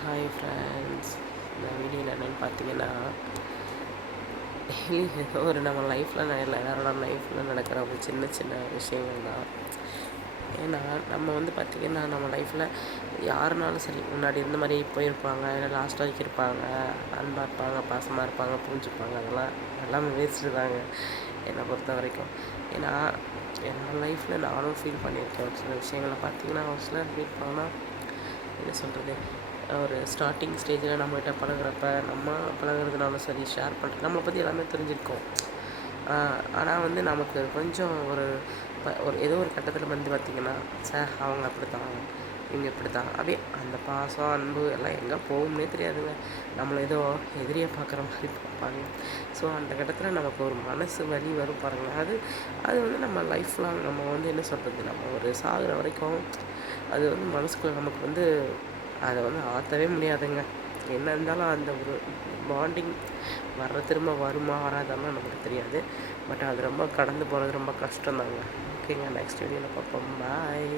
Hi friends இந்த வீடியோவில் என்னென்னு பார்த்தீங்கன்னா டெய்லி ஏதோ ஒரு நம்ம லைஃப்பில் எல்லாரோட லைஃப்பில் நடக்கிற ஒரு சின்ன சின்ன விஷயங்கள் தான். ஏன்னா நம்ம வந்து பார்த்திங்கன்னா நம்ம லைஃப்பில் யாருனாலும் சரி முன்னாடி இருந்த மாதிரி போயிருப்பாங்க இல்லை லாஸ்ட் வரைக்கும் இருப்பாங்க அன்பாக இருப்பாங்க பாசமாக இருப்பாங்க புரிஞ்சுப்பாங்க அதெல்லாம் எல்லாமே வேஸ்ட்டு தாங்க என்னை பொறுத்த வரைக்கும். ஏன்னா என்னோடய லைஃப்பில் நானும் ஃபீல் பண்ணியிருக்கேன் ஒரு சில விஷயங்களை. பார்த்தீங்கன்னா ஒரு சிலர் ஃபீல் பண்ணால் என்ன சொல்கிறது ஒரு ஸ்டார்டிங் ஸ்டேஜில் நம்மகிட்ட பழகுறப்ப நம்ம பழகுறதுனாலும் சரி ஷேர் பண்ணுற நம்மளை பற்றி எல்லாமே தெரிஞ்சிருக்கோம். ஆனால் வந்து நமக்கு கொஞ்சம் ஒரு ப ஒரு ஏதோ ஒரு கட்டத்தில் வந்து பார்த்திங்கன்னா சார் அவங்க அப்படி தான் இவங்க இப்படி தான் அப்படியே அந்த பாசம் அன்பு எல்லாம் எங்கே போகும்னே தெரியாதுங்க. நம்மளை ஏதோ எதிரியை பார்க்குற மாதிரி பார்ப்பாங்க ஸோ அந்த கட்டத்தில் நமக்கு ஒரு மனசு வலி வரும் பாருங்கள் அது அது வந்து நம்ம லைஃப் லாங் நம்ம வந்து என்ன சொல்கிறது நம்ம ஒரு சாகுற வரைக்கும் அது வந்து மனசுக்குள்ள நமக்கு வந்து அதை வந்து ஆற்றவே முடியாதுங்க. என்ன இருந்தாலும் அந்த ஒரு பாண்டிங் வர்ற திரும்ப வருமா வராதெல்லாம் நமக்கு தெரியாது. பட் அது ரொம்ப கடந்து போகிறது ரொம்ப கஷ்டம் தாங்க ஓகேங்க நெக்ஸ்ட் வீடியோவில் பார்ப்போம். பாய்